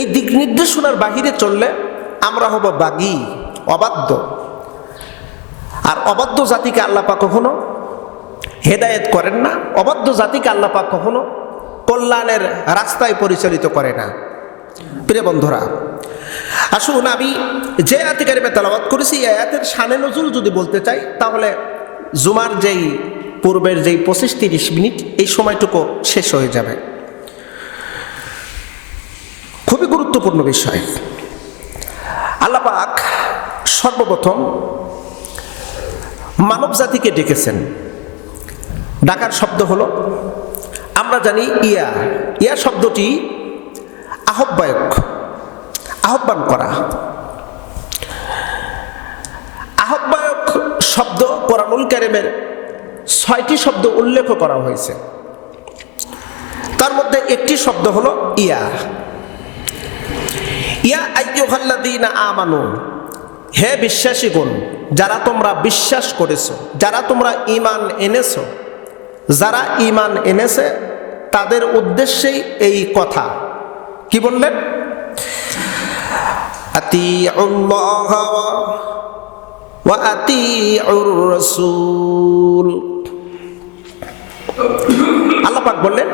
এই দিক নির্দেশনার বাহিরে চললে আমরা হব বাগী, অবাধ্য। আর অবাধ্য জাতিকে আল্লাহ পাক কখনো হেদায়েত করেন না, অবাধ্য জাতিকে আল্লাহ পাক কখনো কল্যাণের রাস্তায় পরিচালিত করে না। প্রিয় বন্ধুরা, আসুন আমি যে আয়াতে কারিমা তেলাওয়াত করেছি এই আয়াতের শানে নজুল যদি বলতে চাই, তাহলে জুমার যেই পূর্বের যেই 25-30 মিনিট এই সময়টুকু শেষ হয়ে যাবে। খুবই গুরুত্বপূর্ণ বিষয়। আল্লাহ পাক সর্বপ্রথম মানব জাতিকে ডেকেছেন। ডাকার শব্দ হলো, আমরা জানি ইয়া, ইয়া শব্দটি আহ্বায়ক, আহ্বান করা। আহ্বায়ক শব্দ কোরআনুল কারীমের 6টি শব্দ উল্লেখ করা হয়েছে। তার মধ্যে একটি শব্দ হলো ইয়া। ইয়া আইয়ুহাল্লাযীনা আমানু, হে বিশ্বাসীগণ, যারা তোমরা বিশ্বাস করেছো, যারা তোমরা ঈমান এনেছো, যারা ঈমান এনেছে তাদের উদ্দেশ্যেই এই কথা। কি বললেন? আতিউল্লাহ ওয়া আতিউর রাসূল। আল্লাহ পাক বললেন,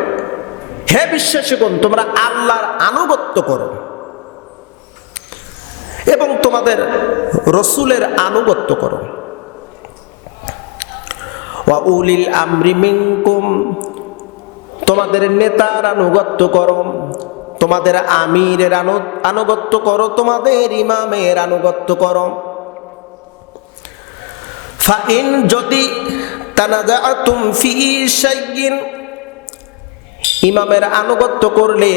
হে বিশ্বাসীগণ, তোমরা আল্লাহর আনুগত্য করো এবং তোমাদের রসুলের আনুগত্য করো। ওয়া উলিল আমরি মিনকুম, তোমাদের নেতার আনুগত্য করো, তোমাদের আমিরের আনুগত্য করো, তোমাদের ইমামের আনুগত্য করো। ফাইন, যদি তানাজাতুম ফি শাইইন, ইমামের আনুগত্য করলে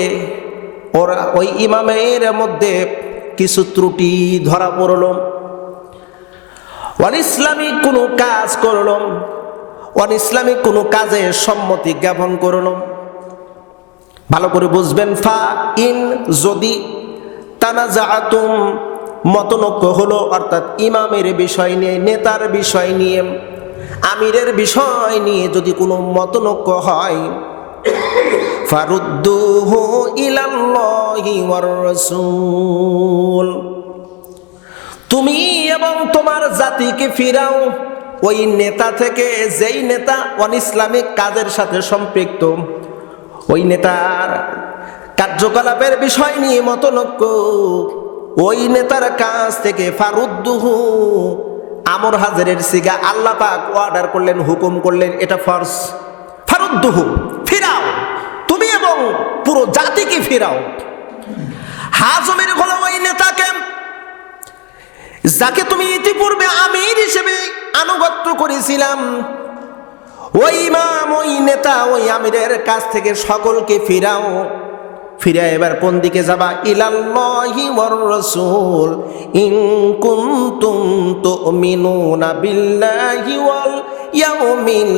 ওরা ওই ইমামের মধ্যে কিছু ত্রুটি ধরা পড়ল, ইসলামিক কোনো কাজ করল, ইসলামিক কোনো কাজে সম্মতি জ্ঞাপন করল। ভালো করে বুঝবেন, ফা ইন, যদি, তানাজাতুম মতনৈক্য হলো, অর্থাৎ ইমামের বিষয় নিয়ে, নেতার বিষয় নিয়ে, আমিরের বিষয় নিয়ে যদি কোনো মতনৈক্য হয়, ফারুদ্দুহু ইলাল্লাহি ওয়ার রাসূল, তুমি এবং তোমার জাতিকে ফিরাও ওই নেতা থেকে যেই নেতা অনিসলামিক কাজের সাথে সম্পৃক্ত, ওই নেতার কার্যকলাপের বিষয় নিয়ে মতনৈক্য, ওই নেতার কাছ থেকে। ফারুদ্দুহু আমর হাজরের সিগা, আল্লাহ পাক অর্ডার করলেন, হুকুম করলেন, এটা ফরজ। ফারুদ্দুহু, ফিরাও, তুমি এবং পুরো জাতিকে ফিরাও। হাজমের হলো ওই নেতাকে যাকে তুমি ইতিপূর্বে আমির হিসেবে আনুগত্য করেছিলাম, ওই ইমাম, ওই নেতা, ওই আমিরের কাছ থেকে সকলকে ফিরাও। ফিরে এবার কোন দিকে যাবা? ইলাল্লাহি ওয়ার রাসূল ইন কুনতুম তুমিনুনা বিল্লাহি ওয়াল ইয়াউমিল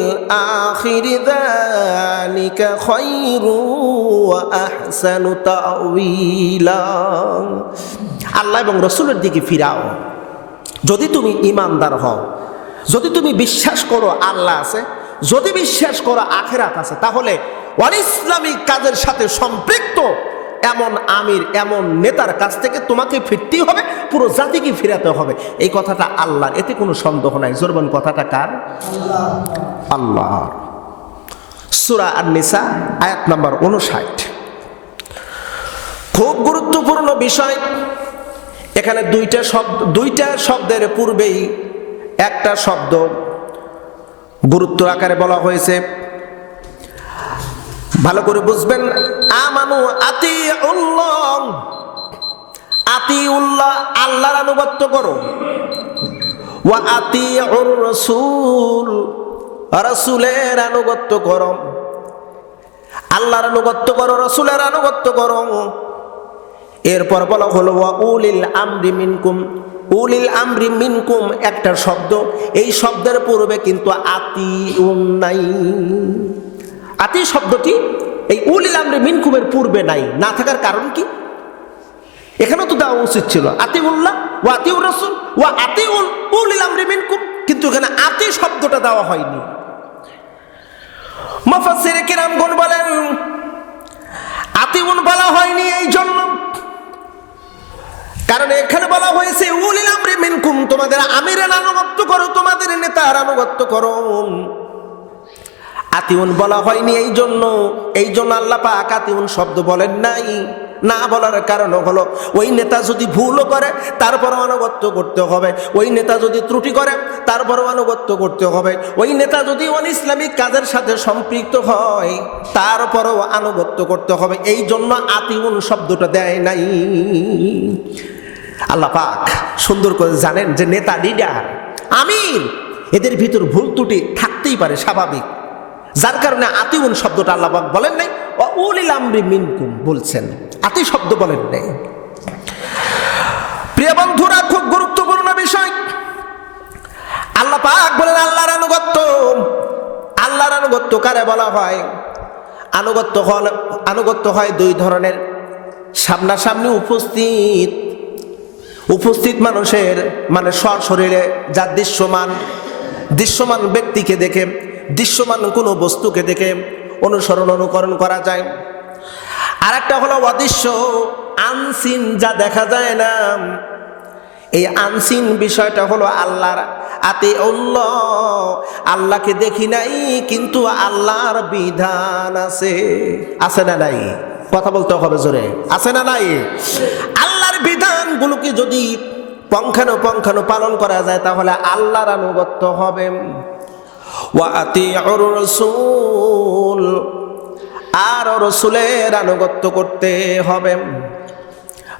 আখির যালিকা খায়রু ওয়া আহসানু তাওয়িলা। আল্লাহ এবং রাসূলের দিকে ফিরাও যদি তুমি ঈমানদার হও, যদি তুমি বিশ্বাস করো আল্লাহ আছে, যদি বিশ্বাস করো আখিরাত আছে, তাহলে অনিসলামিক কাজের সাথে সম্পৃক্ত এমন আমির, এমন নেতার কাছ থেকে তোমাকে ফিরতেই হবে, পুরো জাতিকে ফিরাতে হবে। এই কথাটা আল্লাহর, এতে কোনো সন্দেহ নাই। জোরবান কথাটা কার? আল্লাহর। সূরা আন-নিসা আয়াত নাম্বার 59। খুব গুরুত্বপূর্ণ বিষয়। এখানে দুইটা শব্দের পূর্বেই একটা শব্দ গুরুত্ব আকারে বলা হয়েছে। ভালো করে বুঝবেন, আমানু আতিউল্লাহ, আতিউল্লাহ আল্লাহর আনুগত্য করো, ওয়া আতিউর রাসূল রাসূলের আনুগত্য করো। আল্লাহর আনুগত্য করো, রাসূলের আনুগত্য করো। এরপর বলা হলো ওয়া উলিল আমরি মিনকুম। উলিল আমরি মিনকুম একটা শব্দ, এই শব্দের পূর্বে কিন্তু আতিউন নাই। আতি শব্দটি এই উলিল আমরি মিনকুমের পূর্বে নাই। না থাকার কারণ কি? এখানেও তো দেওয়া উচিত ছিল আতিউল্লাহ ওয়া আতিউর রাসূল ওয়া আতিউল উলিল আমরি মিনকুম, কিন্তু এখানে আতি শব্দটা দেওয়া হয়নি। মুফাসসিরে কিরামগণ বলেন আতিউন বলা হয়নি এই জন্য এখানে বলা হয়েছে উলিল আমরি মিনকুম, তোমাদের আমিরের আনুগত্য করো, তোমাদের নেতার আনুগত্য করো। আতিউন বলা হয়নি এই জন্য আল্লাহ পাক আতিউন শব্দ বলেন নাই। না বলার কারণ হলো ওই নেতা যদি ভুলও করে তারপরও আনুগত্য করতে হবে, ওই নেতা যদি ত্রুটি করে তারপরও আনুগত্য করতে হবে, ওই নেতা যদি ইসলামিক কাজের সাথে সম্পৃক্ত হয় তারপরও আনুগত্য করতে হবে। এই জন্য আতিউন শব্দটা দেয় নাই। আল্লাহ পাক সুন্দর করে জানেন যে নেতা, লিডার, আমির, এদের ভিতর ভুল ত্রুটি থাকতেই পারে, স্বাভাবিক। যার কারণে আতিউন শব্দটা আল্লাহ পাক বলেন নাই, উলিল আমরি মিনকুম বলছেন, আতি শব্দ বলেন নাই। প্রিয় বন্ধুরা, খুব গুরুত্বপূর্ণ বিষয়। আল্লাহ পাক বলেন আল্লাহর আনুগত্য। আল্লাহর আনুগত্য কারে বলা হয়? আনুগত্য হয় দুই ধরনের। সামনাসামনি উপস্থিত মানুষের, মানে সশরীরে যা দৃশ্যমান ব্যক্তিকে দেখে, দৃশ্যমান কোনো বস্তুকে দেখে অনুকরণ করা যায়। আর একটা হলো অদৃশ্য, আনসিন, যা দেখা যায় না। এই আনসিন বিষয়টা হলো আল্লাহর আতিউল্লাহ। আল্লাহকে দেখি নাই কিন্তু আল্লাহর বিধান আছে না নাই? কথা বলতে হবে জোরে, আছে না নাই? আল্লাহর বিধানগুলোকে যদি পঙ্খানো পালন করা যায় তাহলে আল্লাহর আনুগত্য হবে। ওয়া আতিউর রাসূল, আর রসুলের আনুগত্য করতে হবে।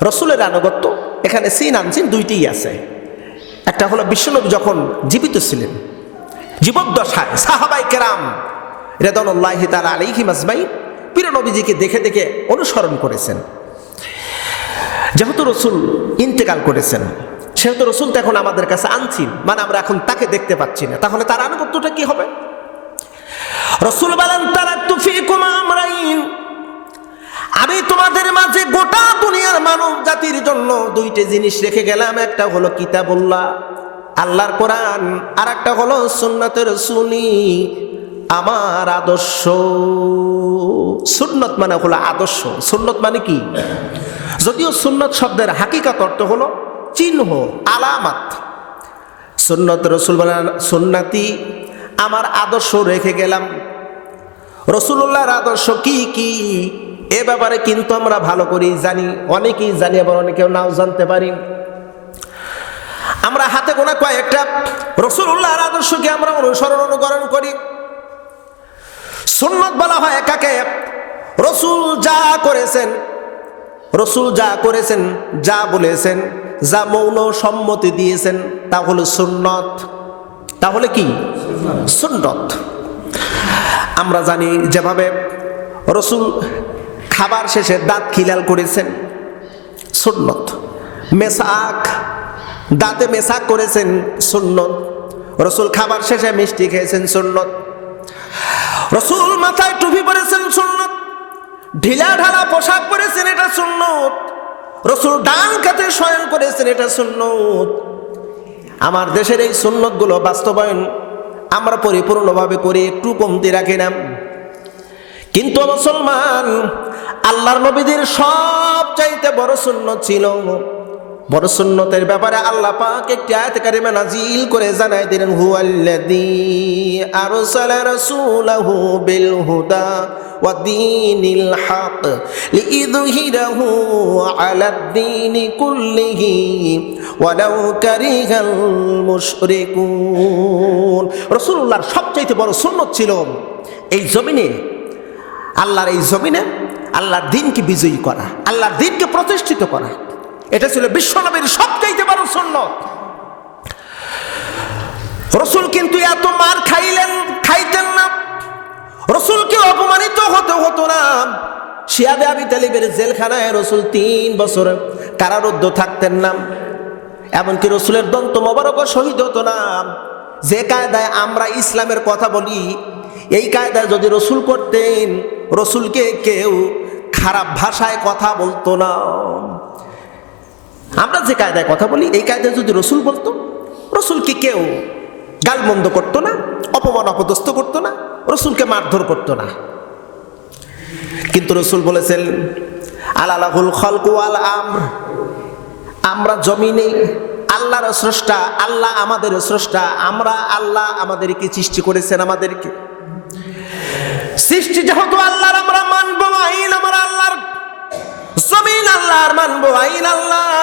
রসুলের আনুগত্য এখানে সিন আনসিন দুইটিই আছে। একটা হলো বিশ্বনবী যখন জীবিত ছিলেন, জীবদ্দশায় সাহাবায়ে কেরাম রিদওয়ানুল্লাহি তাআলা আলাইহিম আজমাইন প্রিয় নবীজিকে দেখে দেখে অনুসরণ করেছেন। যেহেতু রসুল ইন্তেকাল করেছেন, সেহেতু রসুল তো এখন আমাদের কাছে আনসিন, মানে আমরা এখন তাকে দেখতে পাচ্ছি না, তাহলে তার আনুগত্যটা কি হবে? রসুল বলেন তারাকতু ফীকুম আমরাইন, আমি তোমাদের মাঝে গোটা দুনিয়ার মানব জাতির জন্য দুইটা জিনিস রেখে গেলাম। একটা হলো কিতাবুল্লাহ, আল্লাহর কোরআন, আর একটা হলো সুন্নাতে রাসূলি, আমার আদর্শ। সুন্নত মানে হলো আদর্শ। সুন্নত মানে কি? যদিও সুন্নত শব্দের হাকিকত অর্থ হলো চিহ্ন, আলামাত। সুন্নত, রসুল বলেন সুন্নতি, আমার আদর্শ রেখে গেলাম। রাসূলুল্লাহর আদর্শ কি কি এ ব্যাপারে কিন্তু আমরা ভালো করেই জানি, অনেকেই জানি, আবার অনেকেও নাও জানতে পারি। আমরা হাতে গোনা কয়েকটা রাসূলুল্লাহর আদর্শকে আমরা অনুকরণ করি। সুন্নত বলা হয় একাকে রসুল যা করেছেন, যা বলেছেন, যা মৌন সম্মতি দিয়েছেন তা হলো সুন্নত। তাহলে কি সুন্নত? আমরা জানি যেভাবে রসুল খাবার শেষে দাঁত খিলাল করেছেন, সুন্নত। দাঁতে মেসাক করেছেন, সুন্নত। রসুল খাবার শেষে মিষ্টি খেয়েছেন, সুন্নত। রসুল মাথায় টুপি পরেছেন, সুন্নত। ঢিলা ঢালা পোশাক পরেছেন, এটা সুন্নত। রসুল ডান কাতে শয়ন করেছেন, এটা সুন্নত। আমার দেশের এই সুন্নতগুলো বাস্তবায়ন আমরা পরিপূর্ণভাবে করি, একটু কমতি রাখি না। কিন্তু মুসলমান, আল্লাহর নবীদের সবচাইতে বড় সুন্নত ছিল। বড় সুন্নতের ব্যাপারে আল্লাহ পাক একটি আয়াত কারিমা নাজিল করে জানাই দিলেন, হুয়াল্লাযী আরসালা রাসূলাহু বিল হুদা ওয়া দীনিল হক লিইযহিরাহু আলাদ দীনি কুল্লিহি ওয়ালাউ কারিহাল মুশরিকুন। রাসূলুল্লাহর সবচাইতে বড় সুন্নত ছিল এই জমিনে, আল্লাহর এই জমিনে আল্লাহর দ্বীনকে বিজয়ী করা, আল্লাহর দ্বীনকে প্রতিষ্ঠিত করা। এটা ছিল বিশ্বনবীর সবচাইতে বড় সুন্নত। রসুল কিন্তু এত মার খাইতেন না, রসুলকে অপমানিত হতো না। শিয়াবে আবি তালিবের জেলখানায় রসুল 3 বছর কারারুদ্ধ থাকতেন না। এমনকি রসুলের দন্ত মোবারকও শহীদ হতো না। যে কায়দায় আমরা ইসলামের কথা বলি, এই কায়দায় যদি রসুল করতেন, রসুলকে কেউ খারাপ ভাষায় কথা বলতো না। আমরা যে কায়দায় কথা বলি, এই কায়দায় যদি রসুল বলতো, রসুলকে কেউ গালমন্দ করতো না, অপমান অপদস্থ করতো না, রসুলকে মারধর করতো না। কিন্তু রসুল বলেছেন, আলালাহুল খালকু ওয়াল আমর, আমরা জমিনে আল্লাহর স্রষ্টা, আল্লাহ আমাদের স্রষ্টা, আমরা আল্লাহ আমাদেরকে সৃষ্টি করেছেন। আমাদেরকে সৃষ্টি যেহেতু আল্লাহর, আমরা মানবো আইন আমরা আল্লাহর, জমিন আল্লাহর, মানবো আইন আল্লাহ।